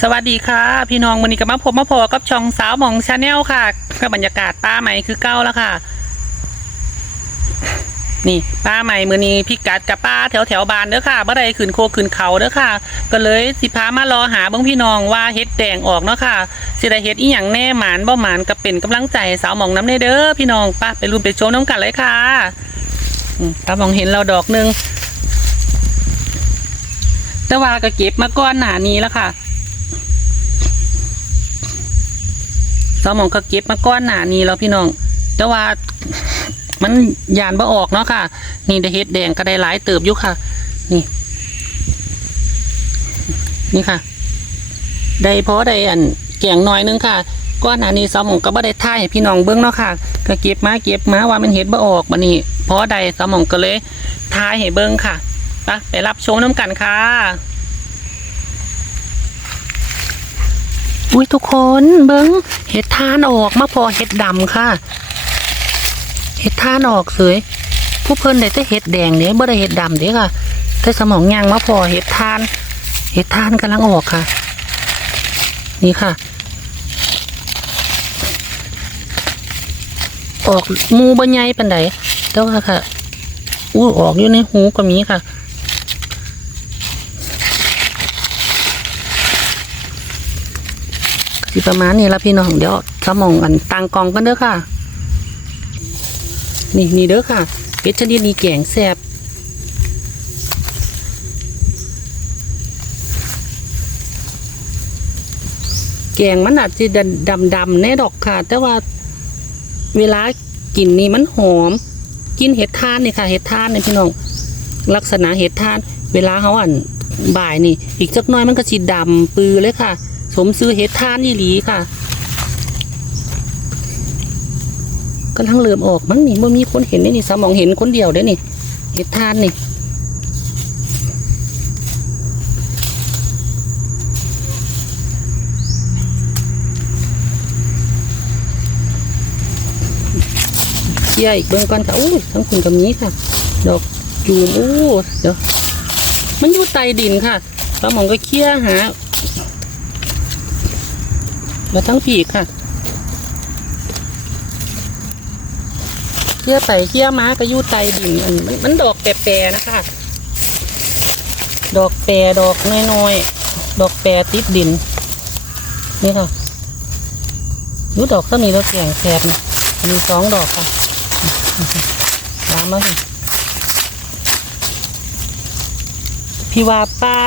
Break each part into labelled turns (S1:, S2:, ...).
S1: สวัสดีค่ะ พี่น้องวันนี้ก็มาพบมาพอกับช่องสาวหมองชาแนลค่ะกับบรรยากาศป้าใหม่คือเก้าแล้วค่ะ นี่ป้าใหม่มือนี้พี่กัดกับป้าแถวแถวบานเด้อค่ะเมื่อใดขึ้นโคขึ้นเขาเด้อค่ะ ก็เลยสิพามารอหาเบิ้งพี่น้องว่าเฮ็ดแดงออกเนาะค่ะสิได้เฮ็ดอีหยังแน่หมานบ่หมานก็เป็นกำลังใจสาวหมองน้ำเนเด้อพี่น้องป้าไปรุ่นไปโชว์น้ำกันเลยค่ะอืมตาหมองเห็นเราดอกหนึงแต่ว่าก็เก็บมาก้อนหนานี้แล้วค่ะ สมองก็เก็บมาก้อนหนานี้แล้วพี่น้อง แต่ว่ามันยานบ่ออกเนาะค่ะ นี่ได้เฮ็ดแดงก็ได้หลายเติบอยู่ค่ะ นี่ นี่ค่ะ ได้เพราะได้อันแกงน้อยนึงค่ะก้อนหนานี้สมองก็บ่ได้ท่ายให้พี่น้องเบิ่งเนาะค่ะ ก็เก็บมาเก็บมาว่ามันเฮ็ดบ่ออกบัดนี้เพราะใดสมองก็เลยท่ายให้เบิ่งค่ะไปไปรับชมน้ำกันค่ะ อุ้ยทุกคนเบิ้งเห็ดทานออกมาพอเห็ดดำค่ะ เห็ดทานออกสวยผู้เพิ่นได้แต่เห็ดแดงเด้บ่ได้เห็ดดำเด้ค่ะแต่สมองยางมาพอเห็ดทาน เห็ดทานกำลังออกค่ะ นี่ค่ะ ออกมูบรรยายปันไดแต่ว่าค่ะอู้ออกอยู่ในหูก็มีค่ะ สิประมาณนี้ละพี่น้องเดี๋ยวสมองอันตังกองกันเด้อค่ะ นี่นี่เด้อค่ะเป็ดชนิดนี้แกงแซ่บแกงมันอาจจะดำดำแน่ดอกค่ะ แต่ว่าเวลากินนี่มันหอม กินเห็ดทานนี่ค่ะ เห็ดทานนี่พี่น้องลักษณะเห็ดทาน เวลาเขาอันบ่ายนี่ อีกสักน้อยมันก็สีดำปือเลยค่ะ มซื้อเห็ดทานนี่หลีค่ะกำลังเริ่มออกมั้งนี่บ่มีคนเห็นได้นี่สมองเห็นคนเดียวได้นี่เห็ดทานนี่เคลียอีกเบื้องก่อนค่ะอู้ทั้งคุณกับนี้ค่ะ ดอกจูมอู้เดี๋ยวมันอยู่ใต้ดินค่ะสมองก็เคลียหา แล้วทั้งผีกค่ะเคี่ยไปเคี่ยม้าก็ยู่ใต้ดินอันมันมันดอกแปรๆนะคะ ดอกแปรดอกน้อยๆ ดอกแปรติดดิน นี่ค่ะรู้ดอกก็มีแล้วแกงแสบมีสองดอกค่ะตามมาสิพี่ว่าป้า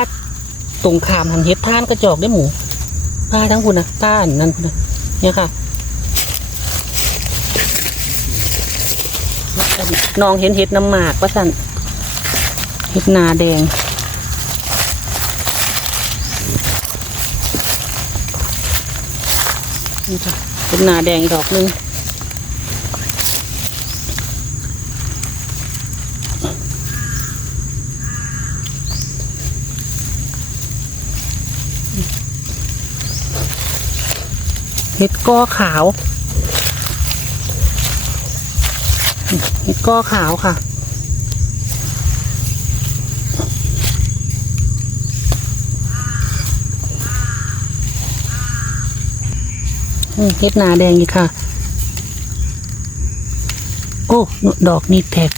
S1: ตรงขามหันเฮ็ดท่านกระจอกได้หมู ป้าทั้งคุณนะป้าอันนั่นคุณนะเนี่ยค่ะน้องเห็นเห็ดน้ำหมากว่าสันเห็ดนาแดงนี่ค่ะเห็ดนาแดงอีกดอกนึง ห็ดก้อขาวเห็ดก้อขาวค่ะเฮ็ดนาแดงอีกค่ะ โอ้ ดอกนี่แตก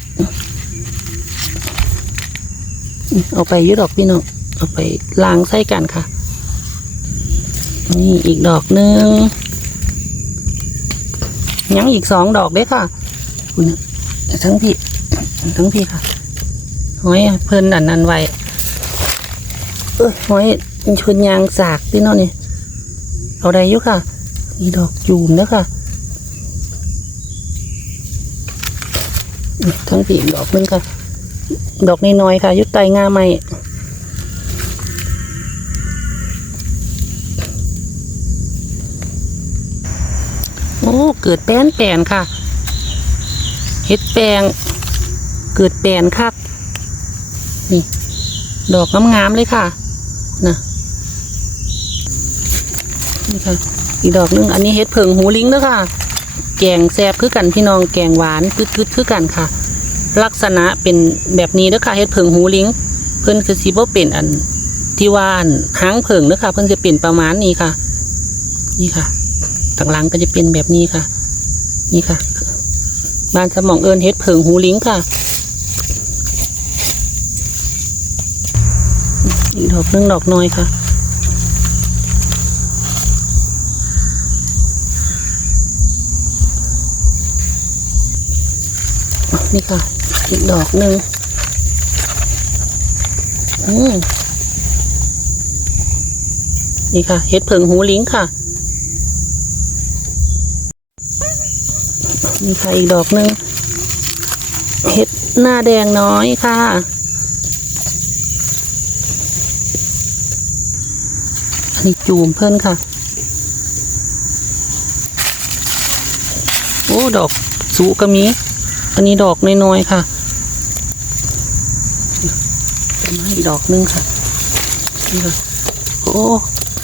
S1: เอาไปยุดอกพี่น้องเอาไปล้างใส่กันค่ะ นี่อีกดอกหนึ่ง ยังอีกสองดอกเด้ค่ะคุณทั้งพี่ทั้งพี่ค่ะห้อยเพิ่นอันนั้นไว้เอ้ยห้อยชวนยางสากพี่น้องนี่เอาได้ยู่ค่ะมีดอกจูมนะค่ะทั้งปีดอกนึงค่ะ ดอกน้อยๆค่ะยุตไตงาไม่ อ้เกิดแป้นแปนค่ะ เห็ดแปงเกิดแปนครับนี่ ดอกงามๆเลยค่ะนะนี่ค่ะ อีกดอกนึงอันนี้เห็ดเผิงหูลิงเด้อค่ะ แกงแซ่บคือกันพี่น้องแกงหวานกึดๆคือกันค่ะ ลักษณะเป็นแบบนี้เด้อค่ะเห็ดเผิงหูลิง เพิ่นคือสิบ่เป็นอันที่ว่านหางเผิงเนอะค่ะเพิ่นจะเป็นประมาณนี้ค่ะ นี่ค่ะ ทางหลังก็จะเป็นแบบนี้ค่ะ นี่ค่ะ บ้านสมองเอิญเฮ็ดเผิงหูลิงค่ะอีกดอกหนึงดอกน้อยค่ะนี่ค่ะ อีกดอกหนึ่งอืมนี่ค่ะ เห็ดเผิงหูลิงค่ะ นี่ค่ะอีกดอกหนึ่งเห็ดหน้าแดงน้อยค่ะอันนี้จูมเพิ่นค่ะ โอ้ ดอกสูก็มี อันนี้ดอกน้อยๆค่ะม้อีกดอกหนึงค่ะนี่ค่ะโอ้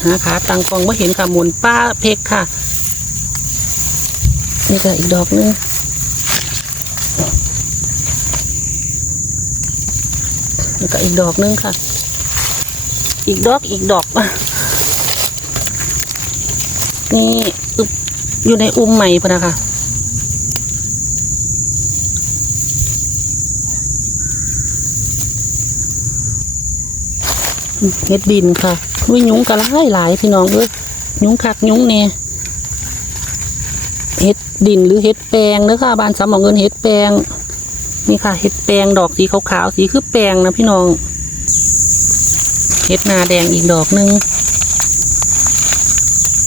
S1: หาขาตังกองไม่เห็นค่ะหมุนป้าเพกค่ะ นี่ก็อีกดอกหนึงนี่ก็อีกดอกหนึงค่ะ อีกดอกอีกดอก นี่อึบอยู่ในอุ้มใหม่พอนะคะเฮ็ดดินค่ะวิยุงกระไรหลายพี่น้องเอ้ยยุงคักยุงเนี่ยเฮ็ ดินหรือเฮ็ดแปลงเด้อค่ะบานสามหมองเงินเฮ็ดแปลงนี่ค่ะเฮ็ดแปลงดอกสีขาวๆสีคือแปลงนะพี่น้องเฮ็ดนาแดงอีกดอกหนึง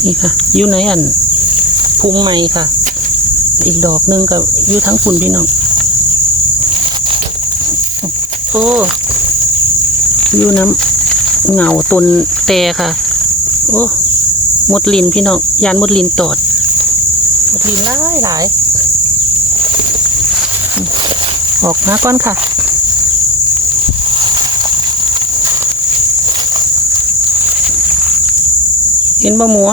S1: นี่ค่ะอยู่ในอันภูมิใหม่ค่ะ อีกดอกหนึงกับอยู่ทั้งฝุ่นพี่น้องโอ้อยู่น้ำเหงาตนแต่ค่ะ โอ้หมดลินพี่น้องยานหมดลินตอด หมดลินหลายหลายออกมาก่อนค่ะเห็นบ่หมัว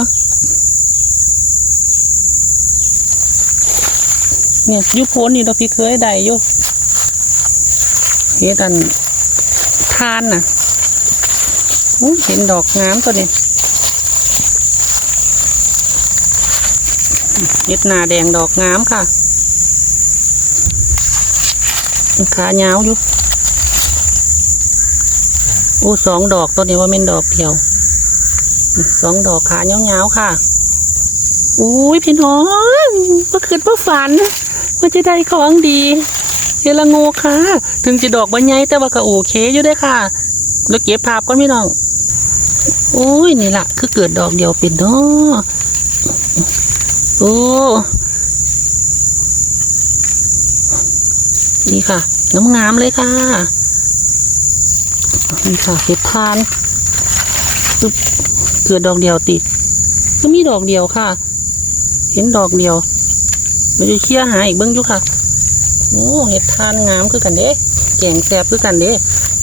S1: เนี่ยยุโพนนี่เราพี่เคยได้ยู่เฮ็ดอันทานน่ะเห็นดอกงามตัวนี้ เห็ดหนาแดงดอกงามค่ะขายาอยู่โอ้สองดอกตัวนี้ว่าเป็นดอกเดียวสองดอกขายาวๆค่ะอุ้ยพี่น้องเมื่อคืนเมื่อฝัน ว่าจะได้ของดีเฮละโงค่ะ ถึงจะดอกใบใหญ่แต่ว่าก็โอเคอยู่เด้ค่ะ แล้วเก็บภาพก่อนพี่น้องโอ้ยนี่ละคือเกิดดอกเดียวเป็นเนาะ โอ้นี่ค่ะน้ำงามเลยค่ะนี่ค่ะเห็ดทานปึ๊บเกิดดอกเดียวติดก็มีดอกเดียวค่ะ เห็นดอกเดียวเราจะเคี่ยหาอีกเบิ้งอยู่ค่ะโอ้เห็ดทานงามคือกันเด้แกงแซ่บคือกันเด้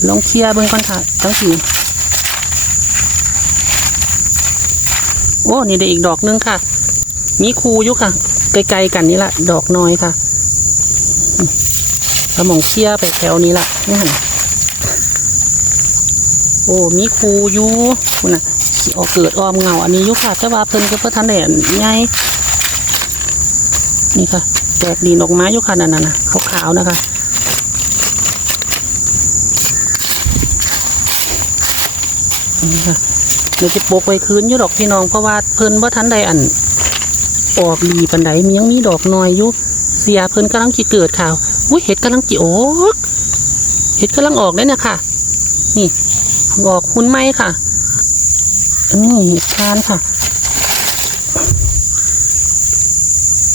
S1: ลองเคี่ยเบิ้งก่อนค่ะทั้งสี่โอ้นี่ได้อีกดอกนึงค่ะ มีคูอยู่ค่ะ ไกลๆกันนี่ละดอกน้อยค่ะกระหม่องเชี่ยไปแถวนี้ละนี่หันโอ้ มีคูอยู่คุณน่ะออกเกิดออมเงา อันนี้ยู่ค่ะแต่ว่าเพิ่นก็เพิ่นทันแดนไงนี่ค่ะ แตกดินออกมายู่ค่ะนั่นน่ะขาวๆนะคะนี่ค่ะเดี๋ยวจะปกไว้คืนยู่ดอกพี่น้องเพราะว่าเพิ่นว่าทันใดอัน ออกดีปันใดมียังมีดอกน้อยอยู่เสียเพิ่นกำลังจีเกิดข่าวอุ้ยเห็ดกำลังจีโอกเห็ดกำลังออกได้นี่ยค่ะ นี่ออกคุณไหมค่ะนนี้เห็ดทานค่ะ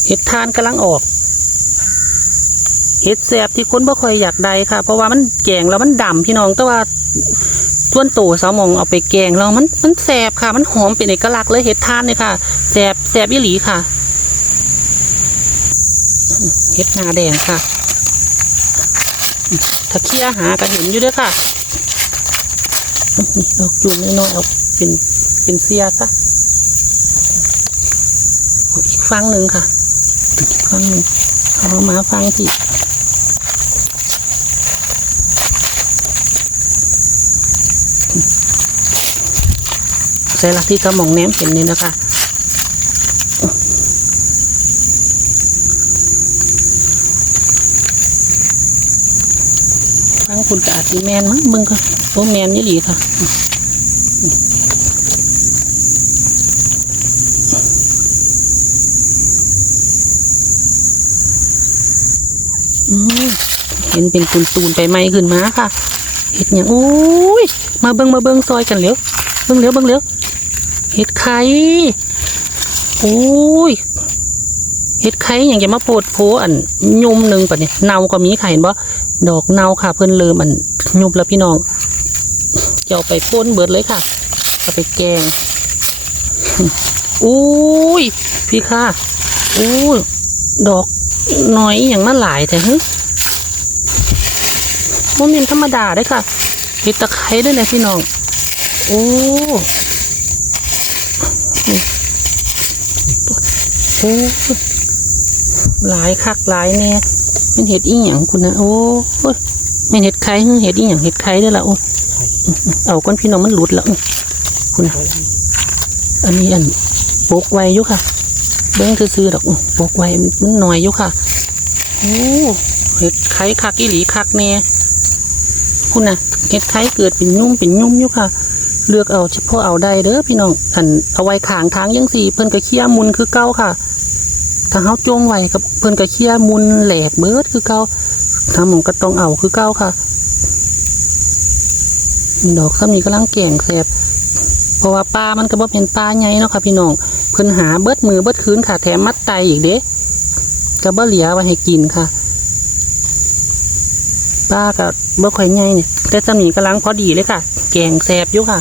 S1: เห็ดทานกำลังออก เห็ดแสบที่คนบ่ค่อยอยากได้ค่ะ เพราะว่ามันแกงแล้วมันดำพี่น้องแต่ว่า ส่วนตัวสาวมองเอาไปแกงล้วมันมันแสบค่ะ มันหอมเป็นเอกลักษณ์เลยเห็ดทานเลยค่ะแสบแสบอีหลีค่ะเห็ดนาแดงค่ะถ้าเคี่ยหาก็เห็นอยู่ด้วยค่ะนี่ดอกจุ่มน้อยๆเอาเป็นเป็นเสียซะอาอีกฟังหนึ่งค่ะอีกฟังหนึ่งเอามาฟังที่ ส่ละที่สมองแนมเห็นนี่นะคะฟังคุณกอาจสิแมนมั้งมึงก็โอ้แมนยี่หลีค่ะอืมเห็นเป็นคุณตูนไปไหมขึ้นมาค่ะ เห็ดอย่างโอ้ย มาเบิงมาเบิงซอยกันเร็วเบิงเร็วเบิงเร็ว เห็ดไข่โอ้ยเห็ดไข่อย่างจะมาโพดโพอันยุ่มหนึ่งปะเนี่ยเนาก็มีค่ะเห็นบ่ดอกเนาค่ะ เพิ่นเริ่มอันยุบแล้วพี่น้องจะเอาไปพ่นเบิดเลยค่ะเอาไปแกงอุ้ยพี่ค่ะอู้ยดอกน้อยอย่างมาหลายแต่ฮึโมเมนธรรมดาได้ค่ะเห็ดตะไคร้ด้วยนะพี่น้องโอ้ โอ้หลายคักหลายแน่เป็นเห็ดอีหยังคุณนะโอ้ยเป็นเห็ดไข่คือเห็ดอีหยังเห็ดไข่ได้ละโอ้เอาก้อนพี่น้องมันหลุดแล้วคุณนะอันนี้อันโปกไว้อยู่ค่ะเบิ้งซื้อๆดอกโปกไว้มันหน่อยอยู่ค่ะโอ้เห็ดไข่คักอีหลีคักแน่คุณนะเห็ดไข่เกิดเป็นยุ่มเป็นยุ่มอยู่ค่ะเลือกเอาเฉพาะเอาได้เด้อพี่น้องอันเอาไว้ขางทางยังสี่เพิ่นก็เคี่ยมุนคือเก้าค่ะ ถ้าเฮาจงไว้กับเพิ่นก็เคี่ยมุนแหลกเบิดคือเก้าถ้าหมองก็ต้องเอาคือเก้าค่ะ ดอกซ้ำนี้กำลังแก่งแสบเพราะว่าปลามันก็บ่เป็นปลาใหญ่เนาะค่ะพี่น้องเพิ่นหาเบิดมือเบิดคืนค่ะ แถมมัดไตอีกเด้ก็บ่เหลียไว้ให้กินค่ะปลาก็บ่ค่อยใหญ่เนี่ยแต่ซ้ำนี้กำลังพอดีเลยค่ะ แกงแสบอยู่ค่ะ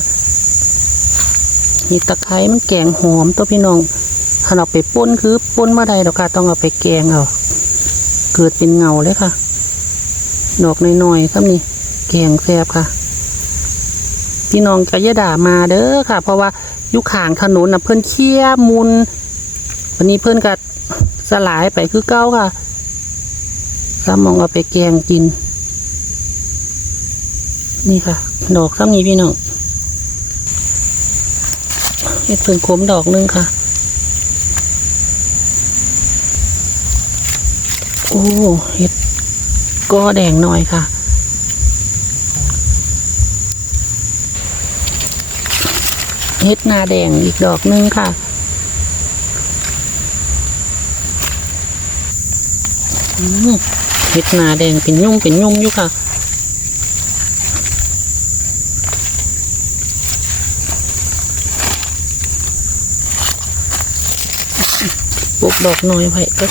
S1: นี่ตะไคร้มันแกงหอมตัวพี่น้อง ถ้าเราไปป่นคือป่นเมาได้ดดอกค่ะต้องเอาไปแกงเอาเกิดเป็นเงาเลยค่ะ ดอกน้อยๆซ้ำนี่แกงแสบค่ะ พี่น้องกะยาด่ามาเด้อค่ะ เพราะว่ายุขางถนนนะเพิ่อนเคี่ยมุนวันนี้เพิ่อนก็สลายไปคือเก้าค่ะซ้ำมองเอาไปแกงกิน นี่ค่ะ ดอกซ้ำนี้พี่น้องเห็ดเพิ่นขมดอกหนึงค่ะ โอ้เห็ดก็แดงหน่อยค่ะ เห็ดนาแดงอีกดอกหนึงค่ะเห็ดนาแดงเป็นยุ่มเป็นยุ่มอยู่ค่ะปลูกดอกน้อยไว้ก็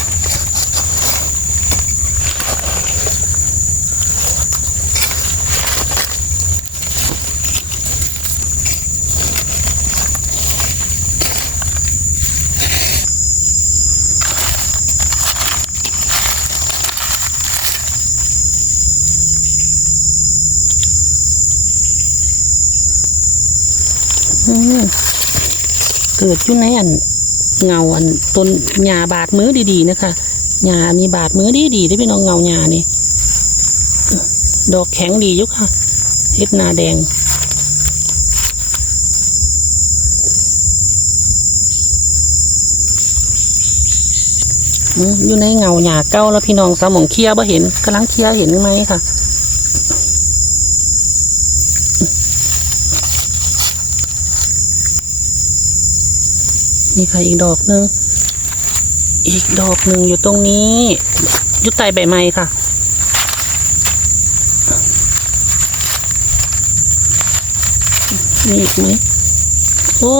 S1: เกิดอยู่ในอันเงาอันต้นหญ้าบาดมือดีๆนะคะหญ้านี่บาดมือดีๆได้พี่น้องเงาหญ้านี่ดอกแข็งดีอยุค่ะเฮ็ดนาแดงอยู่ในเงาหญ้าเก้าแล้วพี่น้องสาวหมองเคียบ่เห็นกำลังเคียเห็นไหมค่ะ นี่ค่ะอีกดอกหนึ่งอีกดอกหนึ่งอยู่ตรงนี้อยุใต้ใบไม้ค่ะ มีอีกไหมโอ้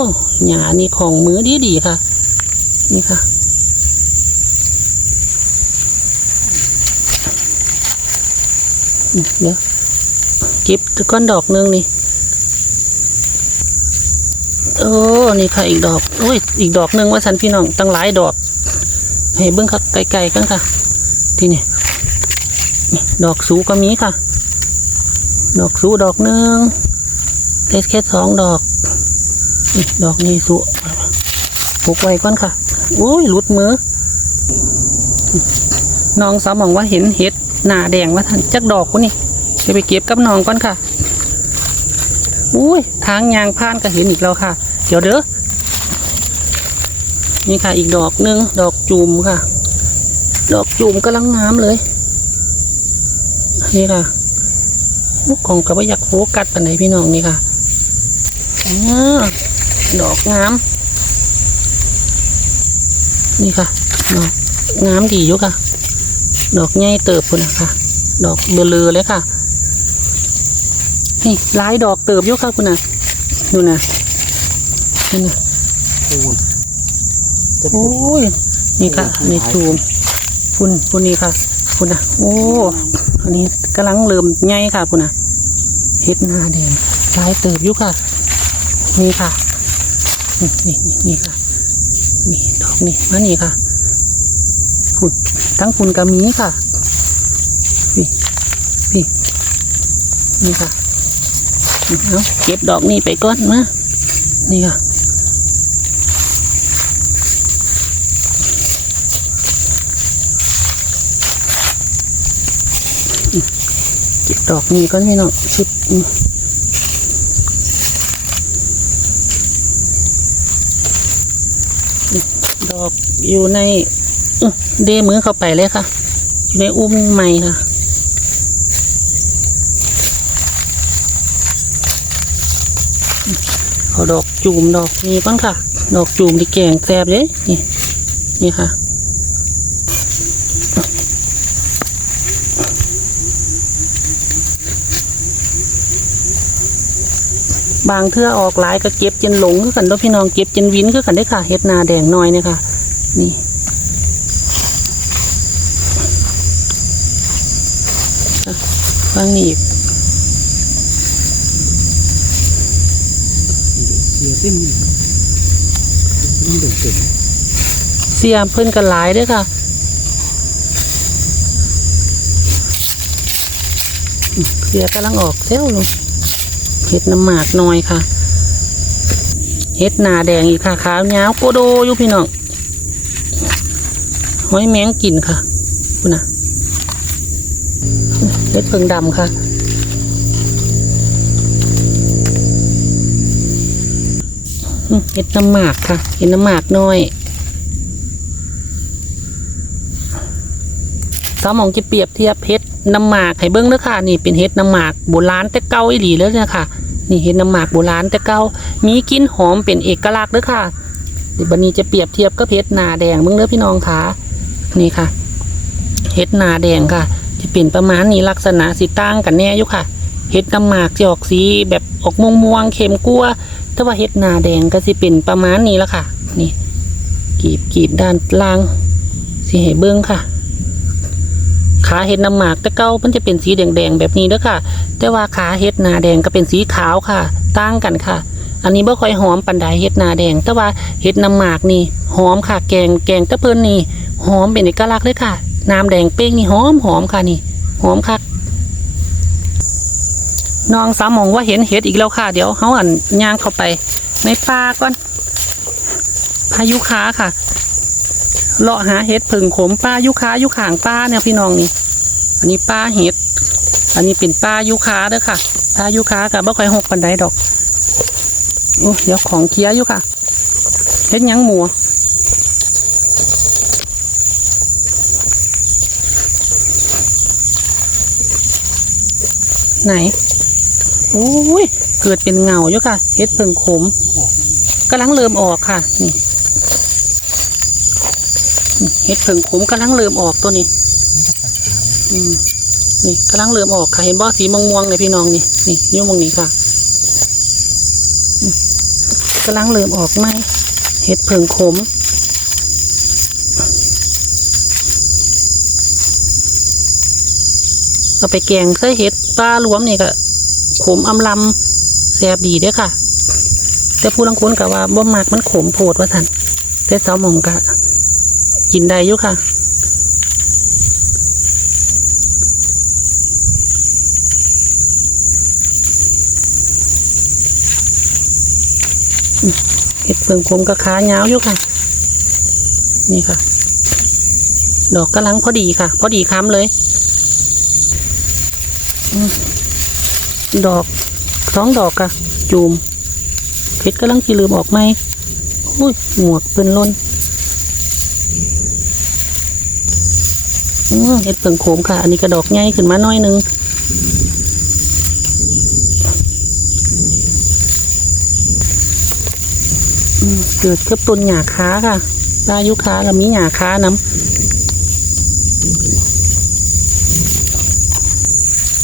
S1: หยานี่ของมือดีดีค่ะ นี่ค่ะ เดี๋ยวเก็บก้อนดอกหนึงนี่ โอ้ นี่ค่ะอีกดอกโอ้ยอีกดอกหนึ่งว่าสันพี่น้องตั้งหลายดอกให้เบิ้งค่ะไกลๆกันค่ะ ที่นี่ดอกสูก็มีค่ะ ดอกสูดอกหนึ่งเทสแค่สองดอกดอกนี้สูปลูกไว้ก่อนค่ะโอ้ยหลุดมือน้องสาวมองว่าเห็นเห็ดหนาแดงว่าท่านจักดอกกูนี่จะไปเก็บกับน้องก่อนค่ะอุ้ยทางยางพานก็เห็นอีกแล้วค่ะ เดี๋ยวเด้อ นี่ค่ะอีกดอกหนึ่งดอกจูมค่ะ ดอกจูมกำลังงามเลย นี่ค่ะของกับว่าอยากโฟกัสปันไหนพี่น้องนี่ค่ะอดอกงาม นี่ค่ะ ดอกงามดีอยู่ค่ะ ดอกใหญ่เติบพุ่นนะคะดอกเบลือเลยค่ะ นี่หลายดอกเติบอยู่ค่ะคุณน่ะดูนะ นี่นะ
S2: จะ
S1: โอ้ยนี่ค่ะในจูมคุณคุณนี่ค่ะคุณนะโอ้อันนี้กำลังเริ่มใหญ่ค่ะคุณนะเฮ็ดหน้าแดงหลายเติบอยู่ค่ะ นี่ค่ะนี่นี่นี่นี่ค่ะ นี่ดอกนี่มานี่ค่ะคุณทั้งคุณกับมีค่ะพี่พี่นี่ค่ะเอาเก็บดอกนี่ไปก่อนนะนี่ค่ะ เก็บ ดอกนี้ก็ไม่นองชุดดอกอยู่ในเดมือเข้าไปเลยค่ะอยู่ในอุ้มใหม่ค่ะเอาดอกจูมดอกนี้ก่อนค่ะ ดอกจูมที่แกงแซบเลยนี่นี่ค่ะ บางเทื่อออกหลายก็เก็บจนหลงคือกันด้อพี่น้องเก็บจนวินคือกันได้ค่ะเฮ็ดนาแดงน้อยเนี่ยค่ะ นี่อะบางนี่อีก
S2: เสียเส้นนี่ต้อ
S1: นกันหลายด้อค่ะเสียกำลังออกเซลลง เฮ็ดน้ำหมากน้อยค่ะเฮ็ดหนาแดงอีกค่ะขาวยาวโกโดอยู่พี่น้องหอยแมงกินค่ะคุณนะเฮ็ดเพิงดำค่ะเห็ดน้ำหมากค่ะเห็ดน้ำหมากน้อยสามองจะเปรียบเทียบเห็ด น้ำหมากให้เบิ้งเด้อค่ะ นี่เป็นเห็ดน้ำหมากโบราณแต่เก่าอีหลีเลยนี่ยค่ะนี่เห็ดน้ำหมากโบราณแต่เก่ามีกลิ่นหอมเป็นเอกลักษณ์เด้อค่ะเดี๋ยวบันนี้จะเปรียบเทียบกับเห็ดนาแดงเบิ้งเด้อพี่น้องค่ะนี่ค่ะเห็ดนาแดงค่ะจะเป็นประมาณนี้ลักษณะสีต่างกันแน่อยู่ค่ะเห็ดน้ำหมากจะออกสีแบบออกม่วงม่วงเข็มกลัวแต่ว่าเห็ดนาแดงก็สิเป็นประมาณนี้และค่ะ นี่กรีบกีบด้านล่าง สิให้เบิ้งค่ะ ขาเห็ดน้ำหมากแต่เก้ามันจะเป็นสีแดงๆแบบนี้เด้อค่ะ แต่ว่าขาเห็ดนาแดงก็เป็นสีขาวค่ะต่างกันค่ะ อันนี้บ่ค่อยหอมปันใดเห็ดนาแดง แต่ว่าเห็ดน้ำหมากนี่หอมค่ะ แกงแกงตะเพิ่นนี่หอมเป็นเอกลักษณ์เลยค่ะน้ำแดงเป้งนี่หอมหอมค่ะนี่หอมค่ะน้องสาวมองว่าเห็นเห็ดอีกแล้วค่ะ เดี๋ยวเขาอันย่างเข้าไป ในป่าก่อนพายุค้าค่ะเลาะหาเห็ดผึ่งขมป้ายุค้ายุข่างป้าเนี่ยพี่น้องนี่ อันนี้ป้าเห็ด อันนี้เป็นป้ายุค้าเด้อค่ะป้ายุค้ากับบ่ค่อยหกปันไดดอกโอ้เดี๋ยวของเคลียอยู่ค่ะเห็ดยังหมูไหนโอ้ย เกิดเป็นเงาอยู่ค่ะ เห็ดเพิ่งขมกำลังเริ่มออกค่ะ นี่ เห็ดเพิ่งขมกำลังเริ่มออกตัวนี้ อืมนี่กำลังเริ่มออกค่ะเห็นบ่สีม่วงๆเลยพี่น้องนี่นี่ยุ่มงนี้ค่ะกำลังเริ่มออกไหมเห็ดเพิงขมเอาไปแกงใส่เห็ดปลาหลวมนี่ก็ขมอำลำแซ่บดีเด้อค่ะ แต่ผู้ลังคนกับว่าบ่มากมันขมโพดว่าท่านแต่สาวมองก็กินได้อยู่ค่ะ เห็ดเฟืองขมกับขาเงาอยู่ค่ะ นี่ค่ะ ดอกกำลังพอดีค่ะ พอดีค้ำเลยดอกสองดอกค่ะ จูมเพชรกำลังสิลืมออกไหมอุ้ยหมวกเปิ้นล้นอืมเห็ดเปิงโขมค่ะ อันนี้กระดอกใหญ่ขึ้นมาหน้อยหนึง เกิดกับต้นหญ้าค้าค่ะปลายุค้าแล้วมีหญ้าค้าน้ำ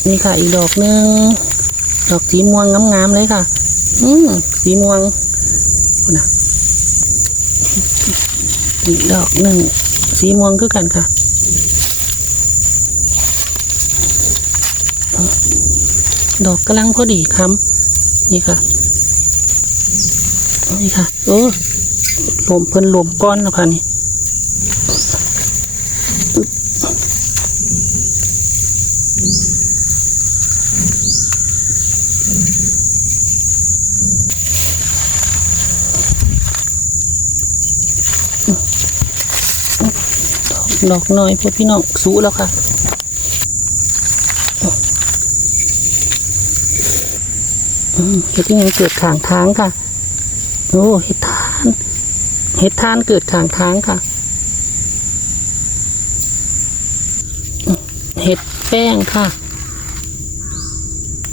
S1: นี่ค่ะอีกดอกหนึ่งดอกสีม่วงงามๆเลยค่ะ อืมสีม่วงคุณนะอีกดอกหนึ่งสีม่วงคือกันค่ะดอกกำลังพอดีคำนี่ค่ะ นี่ค่ะ โอ้ลมเพิ่นลมก้อนแล้วค่ะนี่ดอกน้อยพวกพี่น้องสูแล้วค่ะอืมเห็ดที่ยังเกิดขางทางค่ะ โอ้เห็ดทานเห็ดทานเกิดขางทางค่ะ เห็ดแป้งค่ะ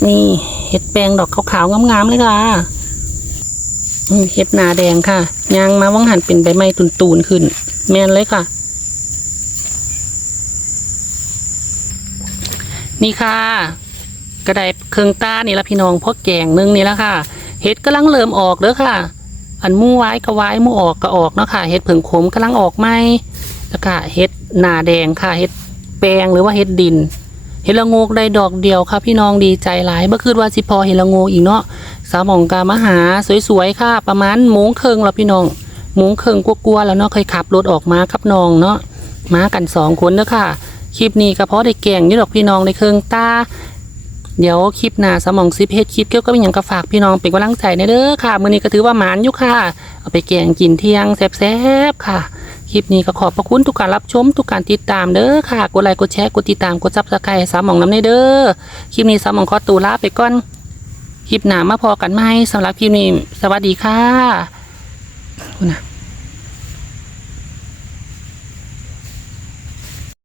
S1: นี่เห็ดแป้งดอกขาวๆงามๆเลยค่ะเห็ดหนาแดงค่ะยางมาว่างหันเป็นใบไม้ตุนๆขึ้น แมนเลยค่ะ นี่ค่ะกระไดเครื่องตานี่ละพี่น้องพวกแกงนึงนี่ละค่ะ เห็ดกำลังเริ่มออกเด้อค่ะ อันมู่ไว้ก็ไว้มู่ออกก็ออกเนาะค่ะเห็ดผึ่งขมกำลังออกไหมแล้วก็เห็ดหนาแดงค่ะเห็ดแปลงหรือว่าเห็ดดิน เห็ดละโงกได้ดอกเดียวค่ะ พี่น้องดีใจหลายเมื่อคืนว่าสิพอเห็ดละโงกอีกเนาะสาวหมองกามหาสวยๆค่ะ ประมาณโมงครึ่งแล้วพี่น้องโมงครึ่งกลัวๆแล้วเนาะเคยขับรถออกมากับน้องเนาะมากันสองคนเด้อค่ะคลิปนี้ก็เพราะได้แกงนี่ดอกพี่น้องในเครื่องตา เดี๋ยวคลิปหน้าสมองซิปเฮ็ดคลิปเกี่ยวกับอย่างก็ฝากพี่น้องเป็นกำลังใจในเด้อค่ะมื้อนี้ก็ถือว่าหมานอยู่ค่ะ เอาไปแกงกินเที่ยงแซ่บๆค่ะ คลิปนี้ก็ขอบพระคุณทุกการรับชมทุกการติดตามเด้อค่ะ กดไลค์กดแชร์กดติดตามกดซับสไครต์สมองน้ำในเด้อ คลิปนี้สมหมองขอตูลาไปก่อน คลิปหน้ามาพอกันไหมสำหรับคลิปนี้สวัสดีค่ะคุณนะ